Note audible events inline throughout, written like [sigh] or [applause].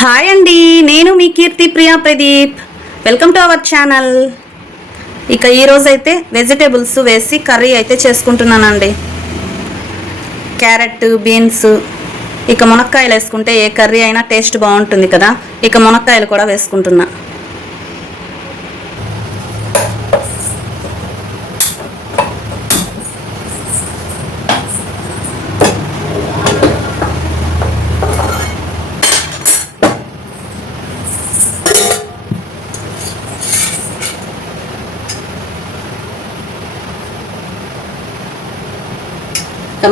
Hi అండి నేను మీ Keerthi Priya Pradeep. Welcome to our channel ఇక ఈరోజు అయితే వెజిటేబుల్స్ వేసి కర్రీ అయితే చేసుకుంటున్నానండి. క్యారెట్ బీన్స్ ఇక మునక్కాయలు వేసుకుంటే ఏ కర్రీ అయినా టేస్ట్ బాగుంటుంది కదా. ఇక మునక్కాయలు కూడా వేసుకుంటున్నా.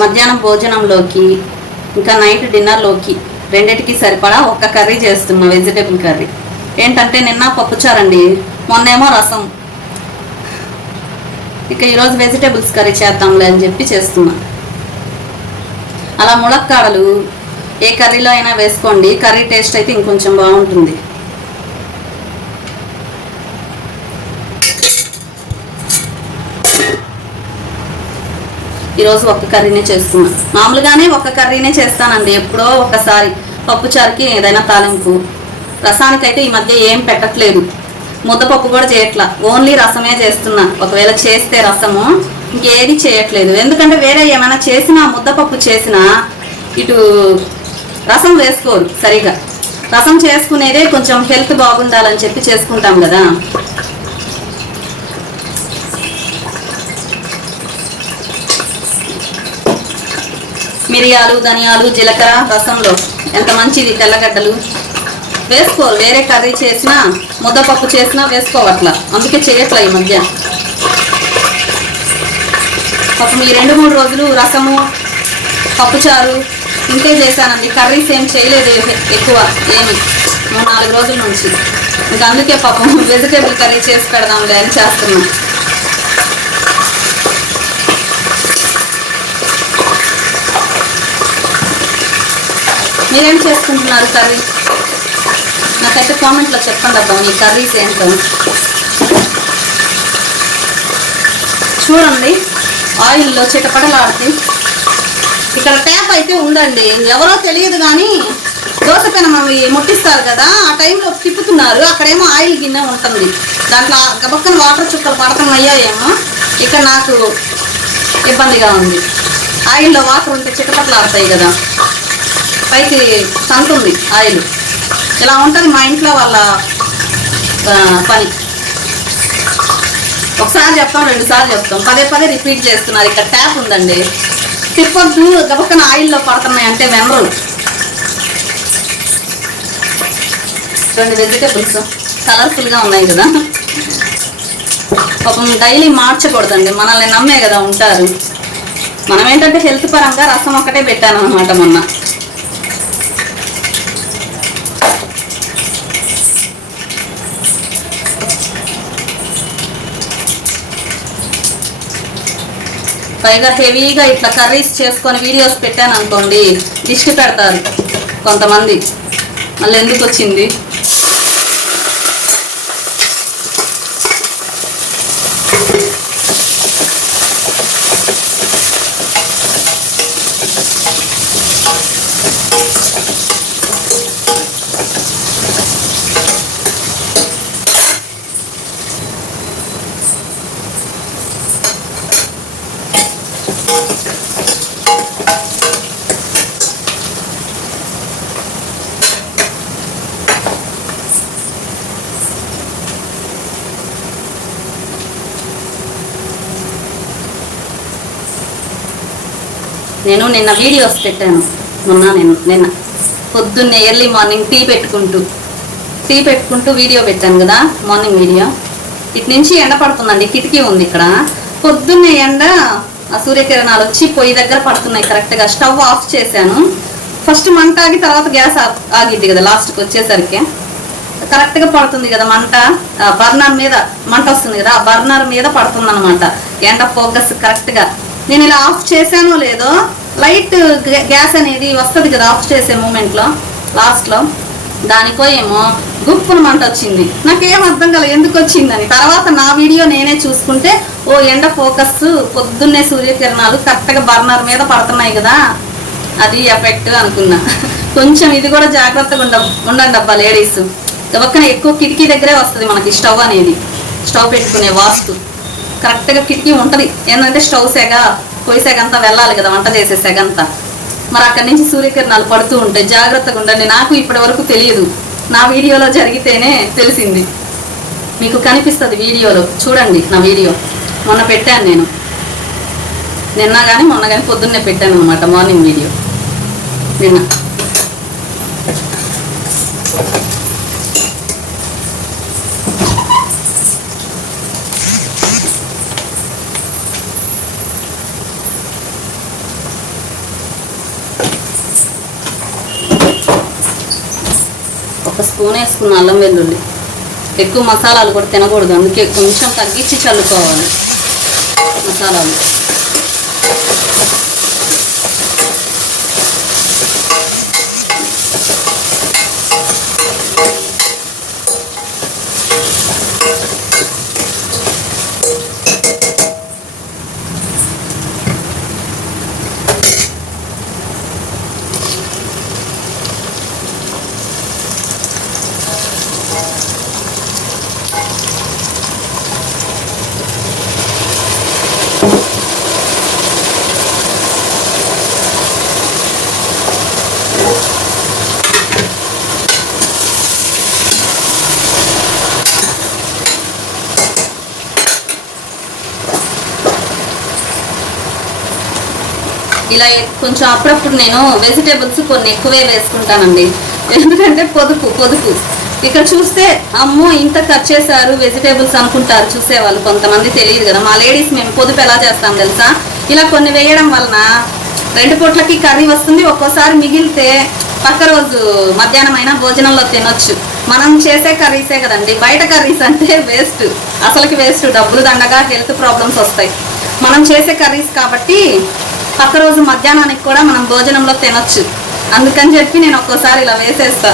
మధ్యాహ్నం భోజనంలోకి ఇంకా నైట్ డిన్నర్లోకి రెండిటికి సరిపడా ఒక్క కర్రీ చేస్తున్నా వెజిటేబుల్ కర్రీ. ఏంటంటే నిన్న పప్పుచారండి మొన్నేమో రసం. ఇక ఈరోజు వెజిటేబుల్స్ కర్రీ చేద్దాంలే అని చెప్పి చేస్తున్నా. అలా ములక్కాడలు ఏ కర్రీలో అయినా వేసుకోండి కర్రీ టేస్ట్ అయితే ఇంకొంచెం బాగుంటుంది. ఈరోజు ఒక్క కర్రీనే చేస్తున్నా మామూలుగానే ఒక్క కర్రీనే చేస్తానండి. ఎప్పుడో ఒకసారి పప్పుచారుకి ఏదైనా తాలింపు. రసానికైతే ఈ మధ్య ఏం పెట్టట్లేదు. ముద్దపప్పు కూడా చేయట్లా. ఓన్లీ రసమే చేస్తున్నా. ఒకవేళ చేస్తే రసము ఇంకేది చేయట్లేదు. ఎందుకంటే వేరే ఏమైనా చేసినా ముద్దపప్పు చేసినా ఇటు రసం వేసుకోరు సరిగా. రసం చేసుకునేదే కొంచెం హెల్త్ బాగుండాలని చెప్పి చేసుకుంటాం కదా. మిరియాలు ధనియాలు జీలకర్ర రసంలో ఎంత మంచిది తెల్లగడ్డలు? వేసుకోవాలి వేరే కర్రీ చేసినా ముద్దపప్పు చేసినా వేసుకోవట్లా. అందుకే చేయట్లా ఈ మధ్య. పాపం ఈ రెండు మూడు రోజులు రసము పప్పుచారు ఇంతే చేశానండి. కర్రీస్ ఏం చేయలేదు ఎక్కువ ఏమి. మూడు నాలుగు రోజుల నుంచి. ఇంకా అందుకే పాపం [laughs] వెజిటేబుల్ కర్రీ చేసి పెడదాంలే అని చేస్తున్నాం. మీరేం చేసుకుంటున్నారు కర్రీ? నాకైతే కామెంట్లో చెప్పండి అబ్బా మీ కర్రీస్ ఏంటో. చూడండి ఆయిల్లో చిటపటలాడితే. ఇక్కడ ట్యాప్ అయితే ఉందండి ఎవరో తెలియదు కానీ దోశ పెనం అవి ముట్టిస్తారు కదా ఆ టైంలో తిప్పుతున్నారు. అక్కడేమో ఆయిల్ గిన్నె ఉంటుంది. దాంట్లో గబక్కన వాటర్ చుక్కలు పడుతున్నాయో ఏమో ఇక్కడ నాకు ఇబ్బందిగా ఉంది. ఆయిల్లో వాటర్ ఉంటే చిటపటలాడతాయి కదా. పైకి సంతుంది ఆయిల్. ఇలా ఉంటుంది మా ఇంట్లో వాళ్ళ పని. ఒకసారి చెప్తాం రెండుసార్లు చెప్తాం. పదే పదే రిపీట్ చేస్తున్నారు. ఇక్కడ ట్యాప్ ఉందండి. తిప్పొద్దు గబక్కన ఆయిల్లో పడుతున్నాయి అంటే వెనరు రెండు వెజిటేబుల్స్. కలర్ఫుల్గా ఉన్నాయి కదా. పాపం డైలీ మార్చకూడదండి. మనల్ని నమ్మే కదా ఉంటారు. మనం ఏంటంటే హెల్త్ పరంగా రసం ఒకటే పెట్టాను అనమాట మొన్న. పైగా హెవీగా ఇట్లా కర్రీస్ చేసుకొని వీడియోస్ పెట్టాను అనుకోండి దిష్టి పెడతారు కొంతమంది. మళ్ళీ ఎందుకు వచ్చింది? నేను నిన్న వీడియోస్ పెట్టాను. మొన్న నేను నిన్న. పొద్దున్నే ఎర్లీ మార్నింగ్ టీ పెట్టుకుంటూ టీ పెట్టుకుంటూ వీడియో పెట్టాను కదా మార్నింగ్ వీడియో. ఇటు నుంచి ఎండ పడుతుందండి కిటికీ ఉంది ఇక్కడ. పొద్దున్నే ఎండ ఆ సూర్యకిరణాలు వచ్చి పొయ్యి దగ్గర పడుతున్నాయి కరెక్ట్గా స్టవ్ ఆఫ్ చేశాను. ఫస్ట్ మంట ఆగి తర్వాత గ్యాస్ ఆగిద్ది కదా లాస్ట్కి వచ్చేసరికి. కరెక్ట్గా పడుతుంది కదా మంట. బర్నర్ మీద మంట వస్తుంది కదా ఆ బర్నర్ మీద పడుతుంది అనమాట ఎండ ఫోకస్ కరెక్ట్గా నేను ఇలా ఆఫ్ చేశానో లేదో లైట్ గ్యాస్ అనేది వస్తుంది కదా ఆఫ్ చేసే మూమెంట్లో లాస్ట్లో. దానికో ఏమో గుప్పున మంట వచ్చింది. నాకేం అర్థం కాలేదు ఎందుకు వచ్చిందని. తర్వాత నా వీడియో నేనే చూసుకుంటే ఓ ఎండ ఫోకస్ పొద్దున్నే సూర్యకిరణాలు కరెక్ట్గా బర్నర్ మీద పడుతున్నాయి కదా అది ఎఫెక్ట్ అనుకున్నా. కొంచెం ఇది కూడా జాగ్రత్తగా ఉండ ఉండండి అబ్బా లేడీస్. గబక్కన ఎక్కువ కిటికీ దగ్గరే వస్తుంది మనకి స్టవ్ అనేది. స్టవ్ పెట్టుకునే వాస్తు. కరెక్ట్గా కిటికీ ఉంటుంది. ఏంటంటే స్టవ్ పొయ్యి వెళ్ళాలి కదా వంట చేసే మరి అక్కడి నుంచి సూర్యకిరణాలు పడుతూ ఉంటాయి జాగ్రత్తగా ఉండండి. నాకు ఇప్పటి వరకు తెలియదు. నా వీడియోలో జరిగితేనే తెలిసింది. మీకు కనిపిస్తుంది వీడియోలో. చూడండి నా వీడియో. మొన్న పెట్టాను నేను. నిన్న కానీ మొన్న కానీ పొద్దున్నే పెట్టాను అనమాట మార్నింగ్ వీడియో. నిన్న ఒక స్పూన్ వేసుకున్న అల్లం వెల్లుల్లి. ఎక్కువ మసాలాలు కూడా తినకూడదు అందుకే కొంచెం తగ్గించి చల్లుకోవాలి మసాలాలు. ఇలా కొంచెం అప్పుడప్పుడు నేను వెజిటేబుల్స్ కొన్ని ఎక్కువే వేసుకుంటానండి. ఎందుకంటే పొదుపు పొదుపు. ఇక్కడ చూస్తే అమ్మో ఇంత కట్ చేశారు వెజిటేబుల్స్ అనుకుంటారు చూసేవాళ్ళు కొంతమంది తెలియదు కదా. మా లేడీస్ మేము పొదుపు ఎలా చేస్తాం తెలుసా? ఇలా కొన్ని వేయడం వలన రెండు పూట్లకి కర్రీ వస్తుంది ఒక్కోసారి మిగిలితే పక్క రోజు మధ్యాహ్నం అయినా భోజనంలో తినొచ్చు. మనం చేసే కర్రీసే కదండి. బయట కర్రీస్ అంటే వేస్ట్. అసలుకి వేస్ట్. డబ్బులు దండగా హెల్త్ ప్రాబ్లమ్స్ వస్తాయి. మనం చేసే కర్రీస్ కాబట్టి పక్క రోజు మధ్యాహ్నానికి కూడా మనం భోజనంలో తినొచ్చు. అందుకని చెప్పి నేను ఒక్కోసారి ఇలా వేసేస్తా.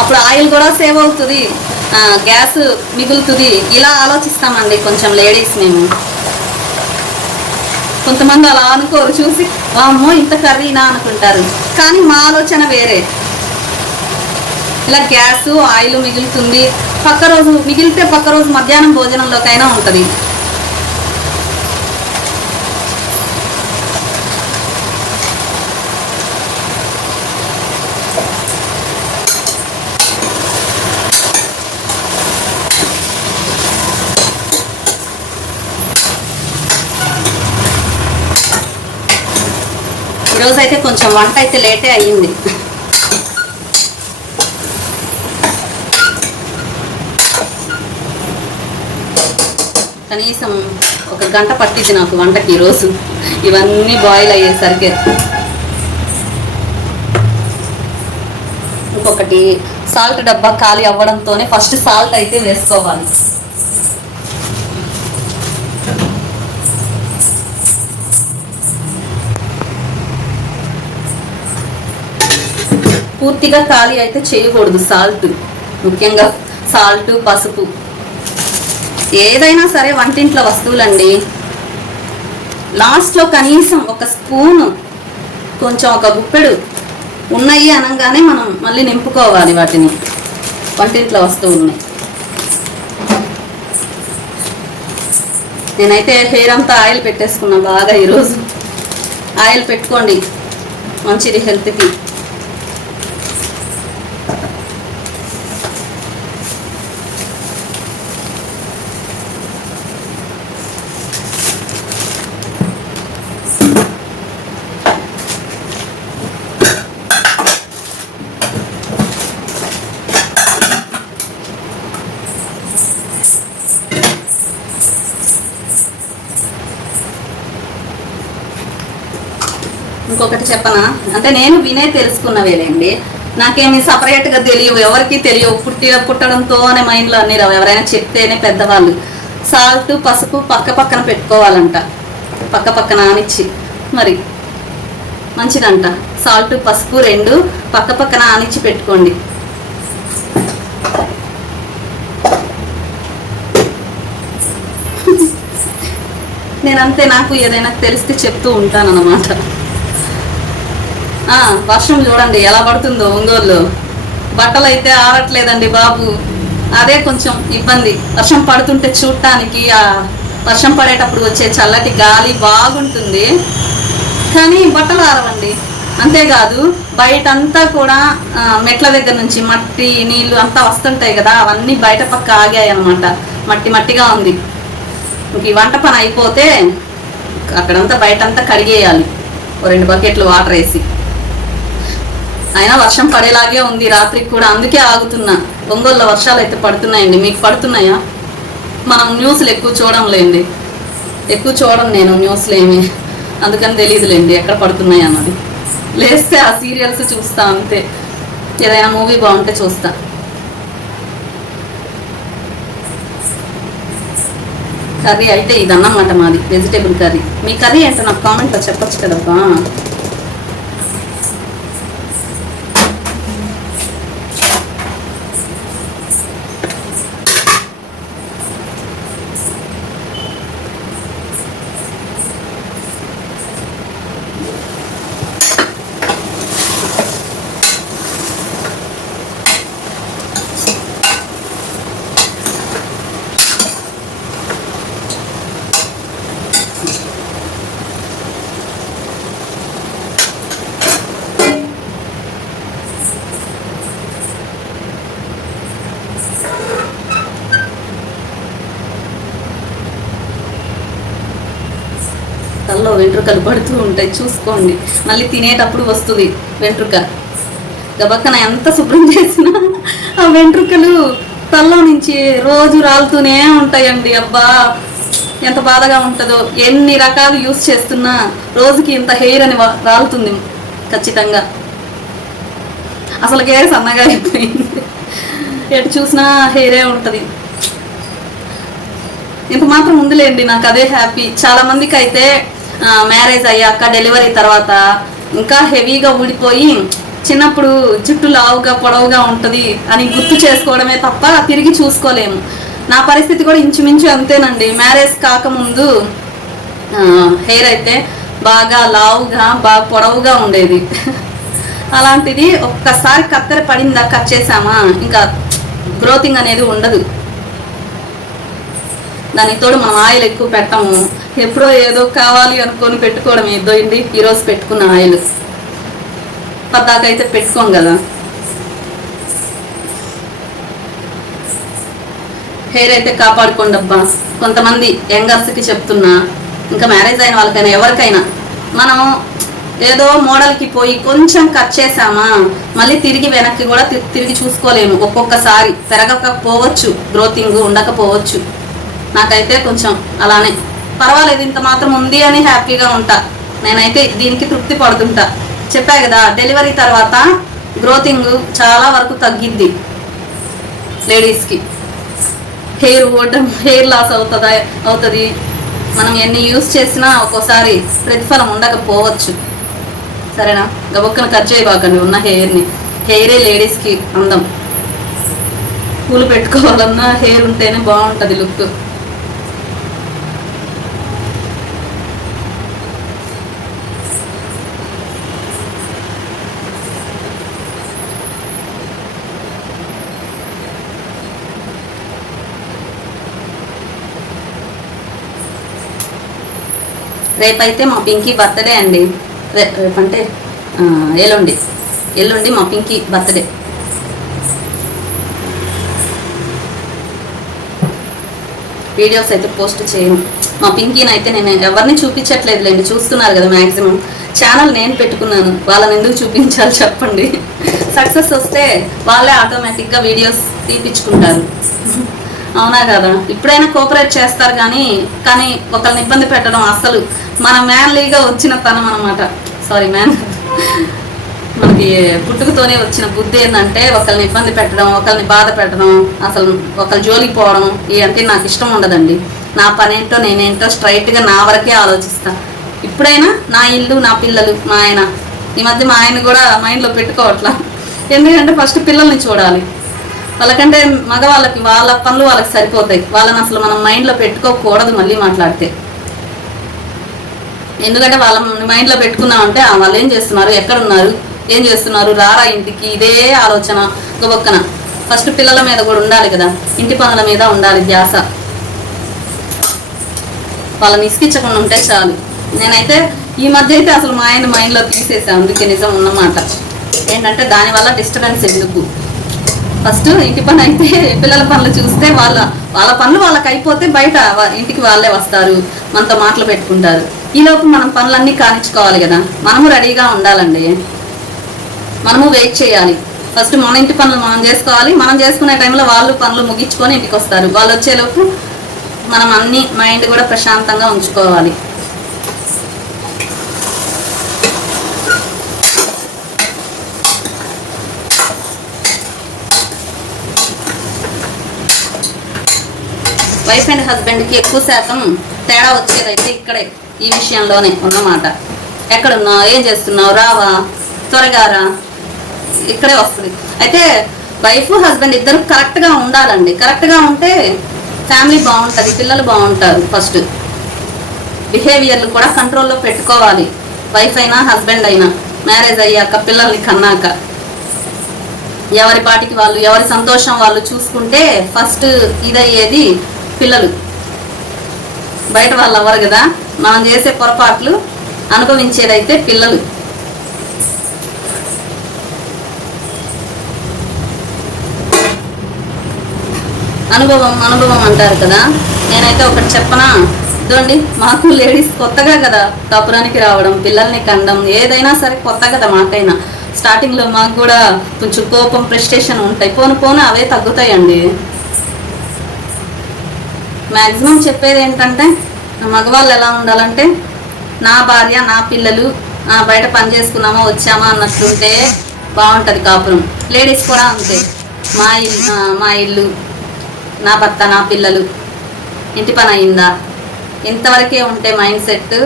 అప్పుడు ఆయిల్ కూడా సేవ్ అవుతుంది. గ్యాస్ మిగులుతుంది. ఇలా ఆలోచిస్తామండి కొంచెం లేడీస్ మేము. కొంతమంది అలా అనుకోరు చూసి అమ్మో ఇంత కర్రీనా అనుకుంటారు. కానీ మా ఆలోచన వేరే. ఇలా గ్యాస్ ఆయిల్ మిగులుతుంది. పక్క రోజు మిగిలితే పక్క రోజు మధ్యాహ్నం భోజనంలోకైనా ఉంటుంది. ఈరోజైతే కొంచెం వంట అయితే లేటే అయ్యింది. కనీసం ఒక గంట పట్టింది నాకు వంటకి ఈరోజు. ఇవన్నీ బాయిల్ అయ్యేసరికి. ఇంకొకటి సాల్ట్ డబ్బా ఖాళీ అవ్వడంతోనే ఫస్ట్ సాల్ట్ అయితే వేసుకోవాలి. పూర్తిగా ఖాళీ అయితే చేయకూడదు సాల్ట్ ముఖ్యంగా సాల్ట్ పసుపు. ఏదైనా సరే వంటింట్లో వస్తువులండి. లాస్ట్లో కనీసం ఒక స్పూను కొంచెం ఒక గుప్పెడు ఉన్నాయి అనగానే మనం మళ్ళీ నింపుకోవాలి వాటిని వంటింట్లో వస్తువుల్ని. నేనైతే హెయిర్ అంతా ఆయిల్ పెట్టేసుకున్నా బాగా ఈరోజు. ఆయిల్ పెట్టుకోండి మంచిది హెల్త్కి ఇంకొకటి చెప్పనా? అంటే నేను వినే తెలుసుకున్నవేలేండి. నాకేమి సపరేట్గా తెలియవు ఎవరికి తెలియవు. పుట్టి పుట్టడంతోనే మైండ్లో అన్ని రావు. ఎవరైనా చెప్తేనే పెద్దవాళ్ళు. సాల్ట్ పసుపు పక్క పక్కన పెట్టుకోవాలంట. పక్క పక్కన ఆనిచ్చి. మరి మంచిదంట. సాల్ట్ పసుపు రెండు పక్క పక్కన ఆనిచ్చి పెట్టుకోండి. నేనంతే నాకు ఏదైనా తెలిస్తే చెప్తూ ఉంటాను అన్నమాట వర్షం చూడండి ఎలా పడుతుందో ఒంగోలు బట్టలు అయితే ఆరట్లేదండి బాబు. అదే కొంచెం ఇబ్బంది. వర్షం పడుతుంటే చూడటానికి ఆ వర్షం పడేటప్పుడు వచ్చే చల్లటి గాలి బాగుంటుంది. కానీ బట్టలు ఆరవండి. అంతేకాదు బయటంతా కూడా మెట్ల దగ్గర నుంచి మట్టి నీళ్ళు అంతా వస్తుంటాయి కదా అవన్నీ బయట పక్క ఆగాయి అనమాట మట్టి మట్టిగా ఉంది. ఈ వంట పని అయిపోతే అక్కడంతా బయటంతా కడిగేయాలి. ఓ రెండు బకెట్లు వాటర్ వేసి. అయినా వర్షం పడేలాగే ఉంది రాత్రికి కూడా అందుకే ఆగుతున్నా. ఒంగోలులో వర్షాలు అయితే పడుతున్నాయండి. మీకు పడుతున్నాయా? మనం న్యూస్లు ఎక్కువ చూడంలేండి. ఎక్కువ చూడం నేను న్యూస్లు ఏమి అందుకని తెలియదులేండి ఎక్కడ పడుతున్నాయి అన్నది. లేస్తే ఆ సీరియల్స్ చూస్తా అంతే. ఏదైనా మూవీ బాగుంటే చూస్తా. కర్రీ అయితే ఇది అన్నమాట మాది వెజిటేబుల్ కర్రీ. మీ కర్రీ అంటే నాకు కామెంట్లో చెప్పొచ్చు కదబ్బా తల్లో వెంట్రుకలు పడుతూ ఉంటాయి. చూసుకోండి. మళ్ళీ తినేటప్పుడు వస్తుంది వెంట్రుక. గబక్కన ఎంత శుభ్రం చేసినా ఆ వెంట్రుకలు తల్లో నుంచి రోజు రాలుతూనే ఉంటాయండి. అబ్బా! ఎంత బాధగా ఉంటుందో. ఎన్ని రకాలు యూస్ చేస్తున్నా రోజుకి ఇంత హెయిర్ అని రాలుతుంది ఖచ్చితంగా. అసలుకే సన్నగా అయిపోయింది. ఎటు చూసినా హెయిరే ఉంటుంది. ఇంత మాత్రం ఉందిలేండి. నాకు అదే హ్యాపీ. చాలా మందికి అయితే మ్యారేజ్ అయ్యాక డెలివరీ తర్వాత ఇంకా హెవీగా ఊడిపోయి చిన్నప్పుడు జుట్టు లావుగా పొడవుగా ఉంటుంది అని గుర్తు చేసుకోవడమే తప్ప తిరిగి చూసుకోలేము. నా పరిస్థితి కూడా ఇంచుమించు అంతేనండి. మ్యారేజ్ కాకముందు హెయిర్ అయితే బాగా లావుగా బాగా పొడవుగా ఉండేది. [laughs] అలాంటిది ఒక్కసారి కత్తెర పడిందా కట్ చేసామా ఇంకా గ్రోతింగ్ అనేది ఉండదు. దానికి తోడు మనం ఆయిల్ ఎక్కువ పెట్టము ఎప్పుడో ఏదో కావాలి అనుకొని పెట్టుకోవడం ఏదో ఇండి ఈరోజు పెట్టుకున్న ఆయిల్. పద్దాకైతే పెట్టుకోం కదా. హెయిర్ అయితే కాపాడుకోండి అబ్బా కొంతమంది యంగర్స్కి చెప్తున్నా ఇంకా మ్యారేజ్ అయిన వాళ్ళకైనా ఎవరికైనా. మనం ఏదో మోడల్కి పోయి కొంచెం కట్ చేసామా మళ్ళీ తిరిగి వెనక్కి కూడా తిరిగి చూసుకోలేము. ఒక్కొక్కసారి పెరగకపోవచ్చు గ్రోతింగ్ ఉండకపోవచ్చు. నాకైతే కొంచెం అలానే. పర్వాలేదు ఇంత మాత్రం ఉంది అని హ్యాపీగా ఉంటా. నేనైతే దీనికి తృప్తి పడుతుంటా. చెప్పా కదా డెలివరీ తర్వాత గ్రోతింగ్ చాలా వరకు తగ్గింది లేడీస్కి. హెయిర్ ఊడటం హెయిర్ లాస్ అవుతుందా అవుతుంది. మనం ఎన్ని యూస్ చేసినా ఒక్కోసారి ప్రతిఫలం ఉండకపోవచ్చు. సరేనా? గబొక్కను కట్ చేయబాకండి ఉన్న హెయిర్ని. హెయిరే లేడీస్కి అందం. పూలు పెట్టుకోవాలన్నా హెయిర్ ఉంటేనే బాగుంటుంది లుక్. రేపైతే మా పింకీ బర్త్డే అండి. రే- రేపంటే ఎల్లుండి. ఎల్లుండి మా పింకీ బర్త్డే. వీడియోస్ అయితే పోస్ట్ చేయను. మా పింకీని అయితే నేను ఎవరిని చూపించట్లేదులేండి చూస్తున్నారు కదా మ్యాక్సిమం ఛానల్ నేను పెట్టుకున్నాను వాళ్ళని ఎందుకు చూపించాలి చెప్పండి. సక్సెస్ వస్తే వాళ్ళే ఆటోమేటిక్గా వీడియోస్ తీపించుకుంటారు అవునా కదా? ఇప్పుడైనా కోఆపరేట్ చేస్తారు కానీ కానీ ఒకరిని ఇబ్బంది పెట్టడం అసలు మన మ్యాన్లీగా వచ్చిన తనం అనమాట సారీ మ్యాన్ మనకి పుట్టుకతోనే వచ్చిన బుద్ధి ఏంటంటే ఒకరిని ఇబ్బంది పెట్టడం ఒకరిని బాధ పెట్టడం అసలు ఒకరి జోలికి పోవడం ఇవి అంటే నాకు ఇష్టం ఉండదండి. నా పని ఏంటో నేనేంటో స్ట్రైట్గా నా వరకే ఆలోచిస్తా. ఇప్పుడైనా నా ఇల్లు నా పిల్లలు మా ఆయన. ఈ మధ్య మా ఆయన కూడా మైండ్లో పెట్టుకోవట్లా. ఎందుకంటే ఫస్ట్ పిల్లల్ని చూడాలి. వాళ్ళకంటే మగవాళ్ళకి వాళ్ళ పనులు వాళ్ళకి సరిపోతాయి. వాళ్ళని అసలు మనం మైండ్లో పెట్టుకోకూడదు మళ్ళీ మాట్లాడితే. ఎందుకంటే వాళ్ళ మైండ్లో పెట్టుకున్నామంటే ఆ, వాళ్ళు ఏం చేస్తున్నారు? ఎక్కడున్నారు? ఏం చేస్తున్నారు? రారా ఇంటికి? ఇదే ఆలోచన గొప్పక్కన ఫస్ట్ పిల్లల మీద కూడా ఉండాలి కదా. ఇంటి పనుల మీద ఉండాలి ధ్యాస. వాళ్ళని ఇసుకిచ్చకుండా ఉంటే చాలు. నేనైతే ఈ మధ్య అయితే అసలు మా ఆయన మైండ్లో తీసేసాను అందుకే నిజం ఉన్నమాట ఏంటంటే దానివల్ల డిస్టర్బెన్స్ ఎందుకు? ఫస్ట్ ఇంటి పని అయితే పిల్లల పనులు చూస్తే వాళ్ళ వాళ్ళ పనులు వాళ్ళకి అయిపోతే బయట ఇంటికి వాళ్ళే వస్తారు మనతో మాటలు పెట్టుకుంటారు. ఈలోపు మనం పనులన్నీ కానిచ్చుకోవాలి కదా. మనము రెడీగా ఉండాలండి. మనము వెయిట్ చేయాలి. ఫస్ట్ మన ఇంటి పనులు మనం చేసుకోవాలి. మనం చేసుకునే టైంలో వాళ్ళు పనులు ముగించుకొని ఇంటికి వస్తారు. వాళ్ళు వచ్చేలోపు మనం అన్ని మైండ్ కూడా ప్రశాంతంగా ఉంచుకోవాలి. వైఫ్ అండ్ హస్బెండ్కి ఎక్కువ శాతం తేడా వచ్చేదైతే ఇక్కడే ఈ విషయంలోనే ఉన్నమాట. ఎక్కడున్నావు ఏం చేస్తున్నావు రావా త్వరగా రా ఇక్కడే వస్తుంది. అయితే వైఫ్ హస్బెండ్ ఇద్దరు కరెక్ట్గా ఉండాలండి. కరెక్ట్గా ఉంటే ఫ్యామిలీ బాగుంటుంది పిల్లలు బాగుంటారు ఫస్ట్. బిహేవియర్లు కూడా కంట్రోల్లో పెట్టుకోవాలి. వైఫ్ అయినా హస్బెండ్ అయినా మ్యారేజ్ అయ్యాక పిల్లల్ని కన్నాక. ఎవరి పాటికి వాళ్ళు ఎవరి సంతోషం వాళ్ళు చూసుకుంటే ఫస్ట్ ఇదయ్యేది పిల్లలు. బయట వాళ్ళు అవ్వరు కదా? మనం చేసే పొరపాట్లు అనుభవించేదైతే పిల్లలు. అనుభవం అనుభవం అంటారు కదా? నేనైతే ఒకటి చెప్పనా? చూడండి మాకు లేడీస్ కొత్తగా కదా కపురానికి రావడం పిల్లల్ని కండం ఏదైనా సరే కొత్త కదా మాకైనా. స్టార్టింగ్లో మాకు కూడా కొంచెం కోపం ప్రెస్టేషన్ ఉంటాయి. పోను పోను అవే తగ్గుతాయండి. మ్యాక్సిమం చెప్పేది ఏంటంటే మగవాళ్ళు ఎలా ఉండాలంటే నా భార్య నా పిల్లలు బయట పని చేసుకున్నామా వచ్చామా అన్నట్లుంటే బాగుంటుంది కాపురం. లేడీస్ కూడా అంతే. మా ఇల్లు మా ఇల్లు నా భర్త నా పిల్లలు ఇంటి పని అయిందా? ఇంతవరకే ఉంటే మైండ్ సెట్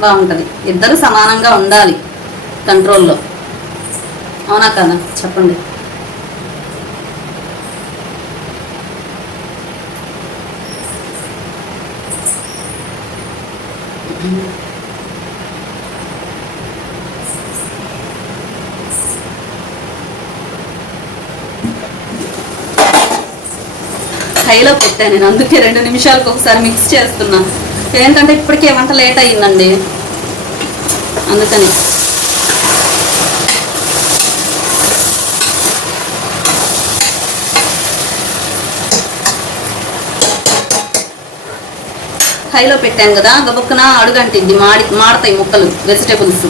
బాగుంటుంది. ఇద్దరు సమానంగా ఉండాలి కంట్రోల్లో. అవునా కదా? చెప్పండి. హైలో పెట్టాను నేను అందుకే రెండు నిమిషాలకు ఒకసారి మిక్స్ చేస్తున్నాను ఏంటంటే ఇప్పటికే వంట లేట్ అయ్యిందండి. అందుకని. హైలో పెట్టాను కదా గబుక్కున అడుగంటింది మాడి మాడతాయి ముక్కలు వెజిటేబుల్స్.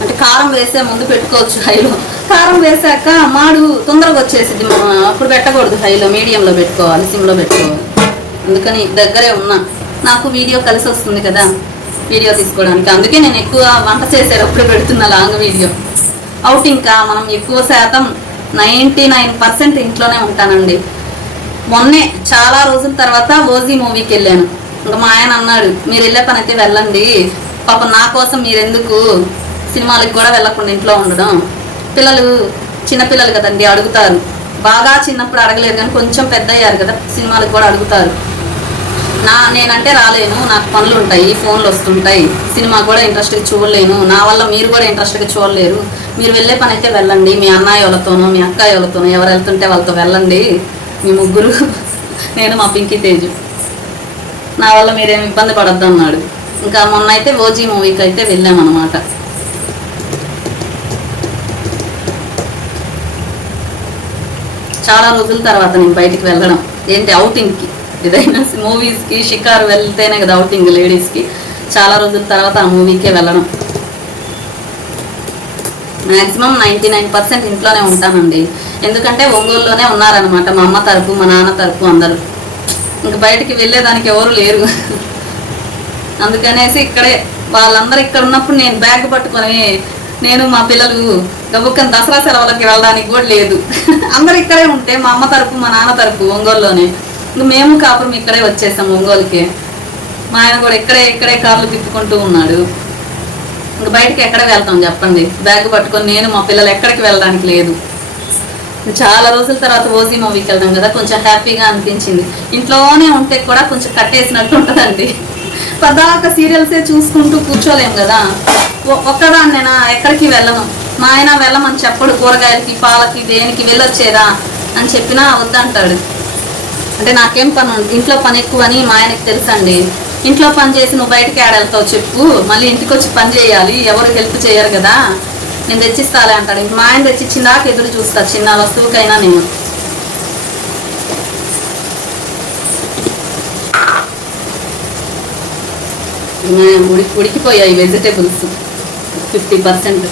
అంటే కారం వేసే ముందు పెట్టుకోవచ్చు హైలో. కారం వేసాక మాడు తొందరగా వచ్చేసింది అప్పుడు పెట్టకూడదు హైలో మీడియంలో పెట్టుకోవాలి సిమ్లో పెట్టుకోవాలి. అందుకని దగ్గరే ఉన్నా. నాకు వీడియో కలిసి వస్తుంది కదా వీడియో తీసుకోవడానికి. అందుకే నేను ఎక్కువ వంట చేసేటప్పుడు పెడుతున్నా లాంగ్ వీడియో. అవుటింగ్కా మనం ఎక్కువ శాతం నైంటీ నైన్ పర్సెంట్ ఇంట్లోనే ఉంటానండి. మొన్నే చాలా రోజుల తర్వాత ఓజీ మూవీకి వెళ్ళాను. ఇంకా మా ఆయన అన్నాడు మీరు వెళ్ళే పని అయితే వెళ్ళండి. పాపం నా కోసం మీరెందుకు సినిమాలకు కూడా వెళ్ళకుండా ఇంట్లో ఉండడం? పిల్లలు చిన్నపిల్లలు కదండి అడుగుతారు. బాగా చిన్నప్పుడు అడగలేరు కానీ కొంచెం పెద్ద అయ్యారు కదా సినిమాలకు కూడా అడుగుతారు. నా నేనంటే రాలేను నాకు పనులు ఉంటాయి ఫోన్లు వస్తుంటాయి సినిమా కూడా ఇంట్రెస్ట్గా చూడలేను నా వల్ల మీరు కూడా ఇంట్రెస్ట్గా చూడలేరు. మీరు వెళ్ళే పని అయితే వెళ్ళండి మీ అన్నయ్య వాళ్ళతోనో మీ అక్కయ్య వాళ్ళతోనో ఎవరు వెళ్తుంటే వాళ్ళతో వెళ్ళండి. మీ ముగ్గురు. నేను మా పింకీ తేజు. నా వల్ల మీరేం ఇబ్బంది పడద్దు అన్నాడు ఇంకా మొన్న అయితే ఓజీ మూవీకి అయితే వెళ్ళామన్నమాట. చాలా రోజుల తర్వాత నేను బయటికి వెళ్ళడం. ఏంటి outing-కి ఏదైనా మూవీస్కి షికారు వెళ్తేనే కదా అవుటింగ్ లేడీస్కి. చాలా రోజుల తర్వాత ఆ మూవీకే వెళ్ళడం. మ్యాక్సిమం నైంటీ నైన్ పర్సెంట్ ఇంట్లోనే ఉంటానండి ఎందుకంటే ఒంగోలులోనే ఉన్నారనమాట మా అమ్మ తరపు మా నాన్న తరపు అందరూ. ఇంక బయటికి వెళ్ళేదానికి ఎవరు లేరు. అందుకనేసి ఇక్కడే వాళ్ళందరూ ఇక్కడ ఉన్నప్పుడు నేను బ్యాగ్ పట్టుకొని నేను మా పిల్లలు గబుక్కని దసరా సెలవులకి వెళ్ళడానికి కూడా లేదు. అందరు ఇక్కడే ఉంటే మా అమ్మ తరపు మా నాన్న తరపు ఒంగోలులోనే. ఇంక మేము కాపురం ఇక్కడే వచ్చేసాం ఒంగోలుకి. మా ఆయన కూడా ఇక్కడే ఇక్కడే కార్లు తిప్పుకుంటూ ఉన్నాడు. ఇంక బయటకి ఎక్కడ వెళ్తాం చెప్పండి? బ్యాగ్ పట్టుకొని నేను మా పిల్లలు ఎక్కడికి వెళ్ళడానికి లేదు. చాలా రోజుల తర్వాత ఓజీ మూవీకి వెళ్దాం కదా కొంచెం హ్యాపీగా అనిపించింది. ఇంట్లోనే ఉంటే కూడా కొంచెం కట్టేసినట్టు ఉంటుందండి. పదాక సీరియల్సే చూసుకుంటూ కూర్చోలేము కదా. ఒ- ఒక్కదాన్నేనా? ఎక్కడికి వెళ్ళను? మా ఆయన వెళ్ళమని చెప్పడు కూరగాయలకి పాలకి దేనికి వెళ్ళొచ్చేదా అని చెప్పినా వద్దంటాడు. అంటే నాకేం పని ఇంట్లో పని ఎక్కువ అని మా ఆయనకి తెలుసండి. ఇంట్లో పని చేసి నువ్వు బయటికి ఆడెళ్తావు చెప్పు. మళ్ళీ ఇంటికి వచ్చి పని చేయాలి. ఎవరు హెల్ప్ చేయరు కదా. నేను తెచ్చిస్తాలే అంటాడు. ఇంక మా ఆయన తెచ్చిచ్చిందాక ఎదురు చూస్తా. చిన్న వస్తువుకైనా నేను. ఉడికి ఉడికిపోయాయి వెజిటేబుల్స్. Fifty percent.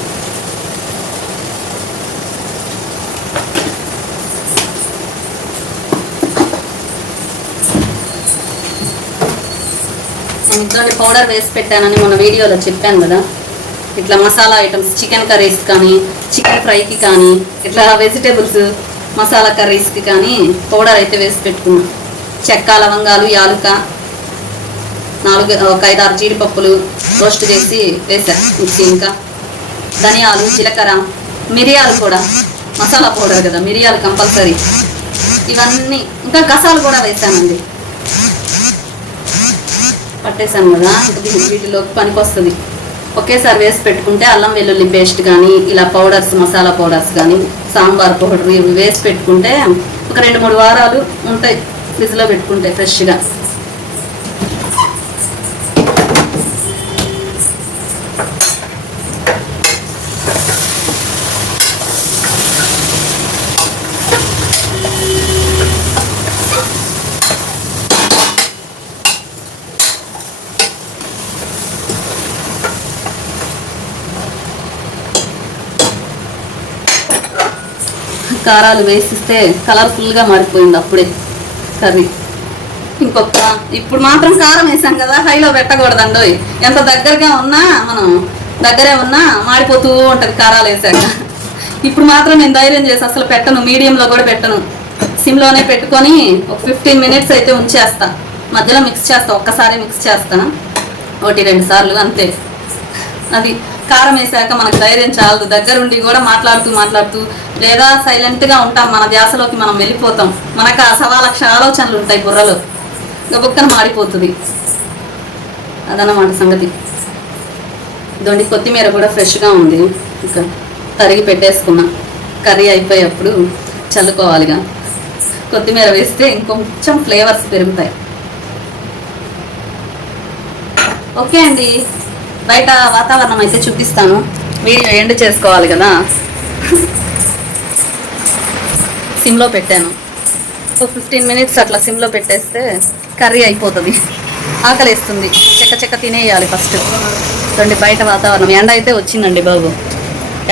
ఇంట్లోనే పౌడర్ వేసి పెట్టానని మన వీడియోలో చెప్పాను కదా. ఇట్లా మసాలా ఐటమ్స్ చికెన్ కర్రీస్ కానీ చికెన్ ఫ్రైకి కానీ ఇట్లా వెజిటేబుల్స్ మసాలా కర్రీస్కి కానీ పౌడర్ అయితే వేసి పెట్టుకున్నాం. చెక్క లవంగాలు యాలుక నాలుగు ఒక ఐదు ఆరు జీడిపప్పులు రోస్ట్ చేసి వేసా మిక్సీ ఇంకా. ధనియాలు జీలకర్ర మిరియాలు కూడా. మసాలా పౌడర్ కదా మిరియాలు కంపల్సరీ. ఇవన్నీ ఇంకా గసాలు కూడా వేసానండి. పట్టేసాను కదా ఇంకా వీటిలోకి పనికి వస్తుంది ఒకేసారి వేసి పెట్టుకుంటే అల్లం వెల్లుల్లి పేస్ట్ కానీ ఇలా పౌడర్స్ మసాలా పౌడర్స్ కానీ సాంబార్ పౌడర్ ఇవి వేసి పెట్టుకుంటే ఒక రెండు మూడు వారాలు ఉంటాయి ఫ్రిడ్జ్లో పెట్టుకుంటే ఫ్రెష్గా. కారాలు వేసిస్తే కలర్ఫుల్గా మారిపోయింది అప్పుడే. కర్రీ ఇంకొక ఇప్పుడు మాత్రం కారం వేసాం కదా హైలో పెట్టకూడదండి ఎంత దగ్గరగా ఉన్నా మనం దగ్గరే ఉన్నా మాడిపోతూ ఉంటుంది కారాలు వేసాక. ఇప్పుడు మాత్రం నేను ధైర్యం చేసి అసలు పెట్టను మీడియంలో కూడా పెట్టను. సిమ్లోనే పెట్టుకొని ఒక ఫిఫ్టీన్ మినిట్స్ అయితే ఉంచేస్తా. మధ్యలో మిక్స్ చేస్తా ఒక్కసారి మిక్స్ చేస్తాను ఒకటి రెండు సార్లు అంతే. అది కారం వేసాక మనకు ధైర్యం చాలదు. దగ్గరుండి కూడా మాట్లాడుతూ మాట్లాడుతూ లేదా సైలెంట్గా ఉంటాం. మన ధ్యాసలోకి మనం వెళ్ళిపోతాం. మనకు ఆ సవా ఆలోచనలు ఉంటాయి బుర్రలో. గబుక్కన మాడిపోతుంది. అదన్నమాట సంగతి. దొండి కొత్తిమీర కూడా ఫ్రెష్గా ఉంది. ఇంకా తరిగి పెట్టేసుకున్నా. కర్రీ అయిపోయేప్పుడు చల్లుకోవాలిగా. కొత్తిమీర వేస్తే ఇంకొంచెం ఫ్లేవర్స్ పెరుగుతాయి. ఓకే అండి. బయట వాతావరణం అయితే చూపిస్తాను. వీడియో ఎండ్ చేసుకోవాలి కదా. సిమ్లో పెట్టాను. ఒక ఫిఫ్టీన్ మినిట్స్ అట్లా సిమ్లో పెట్టేస్తే కర్రీ అయిపోతుంది. ఆకలిస్తుంది. చెక్క చెక్క తినేయాలి ఫస్ట్. రండి బయట వాతావరణం. ఎండ అయితే వచ్చిందండి బాబు.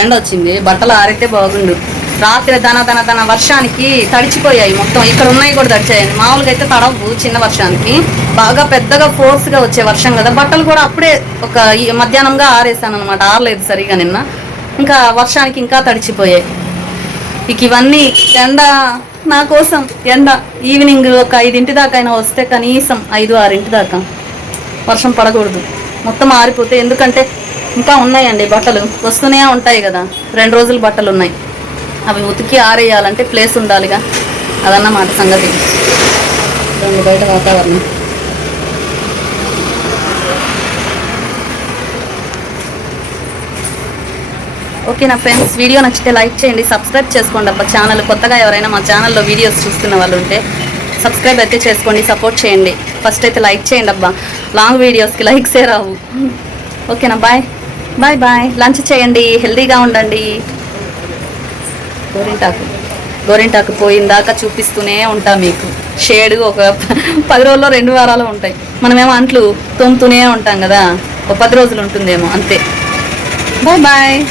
ఎండ వచ్చింది. బట్టలు ఆరితే బాగుండు. రాత్రి దన దన దన వర్షానికి తడిచిపోయాయి మొత్తం. ఇక్కడ ఉన్నాయి కూడా తడిచాయండి మామూలుగా అయితే తడవు చిన్న వర్షానికి. బాగా పెద్దగా ఫోర్స్గా వచ్చే వర్షం కదా. బట్టలు కూడా అప్పుడే ఒక ఈ మధ్యాహ్నంగా ఆరేసాను అనమాట ఆరలేదు సరిగా నిన్న. ఇంకా వర్షానికి ఇంకా తడిచిపోయాయి. ఇక ఇవన్నీ ఎండ నా కోసం ఎండ. ఈవినింగ్ ఒక ఐదింటి దాకా అయినా వస్తే కనీసం ఐదు ఆరింటి దాకా వర్షం పడకూడదు. మొత్తం ఆరిపోతే ఎందుకంటే ఇంకా ఉన్నాయండి బట్టలు. వస్తూనే ఉంటాయి కదా. రెండు రోజులు బట్టలు ఉన్నాయి. అవి ఉతికి ఆరేయాలంటే ప్లేస్ ఉండాలిగా. అదన్నమాట సంగతి. రెండు బయట వాతావరణం. ఓకే నా ఫ్రెండ్స్ వీడియో నచ్చితే లైక్ చేయండి సబ్స్క్రైబ్ చేసుకోండి అబ్బా. ఛానల్ కొత్తగా ఎవరైనా మా ఛానల్లో వీడియోస్ చూస్తున్న వాళ్ళు ఉంటే సబ్స్క్రైబ్ అయితే చేసుకోండి సపోర్ట్ చేయండి. ఫస్ట్ అయితే లైక్ చేయండి అబ్బా. లాంగ్ వీడియోస్కి లైక్సే రావు. ఓకేనా బాయ్ బాయ్ బాయ్ లంచ్ చేయండి హెల్తీగా ఉండండి. గోరింటాకు. గోరింటాకు పోయిందాకా చూపిస్తూనే ఉంటా మీకు. షేడ్ ఒక పది రోజుల్లో రెండు వారాలు ఉంటాయి. మనమేమో అంట్లు తోముతూనే ఉంటాం కదా. ఒక పది రోజులు ఉంటుందేమో అంతే. Bye bye.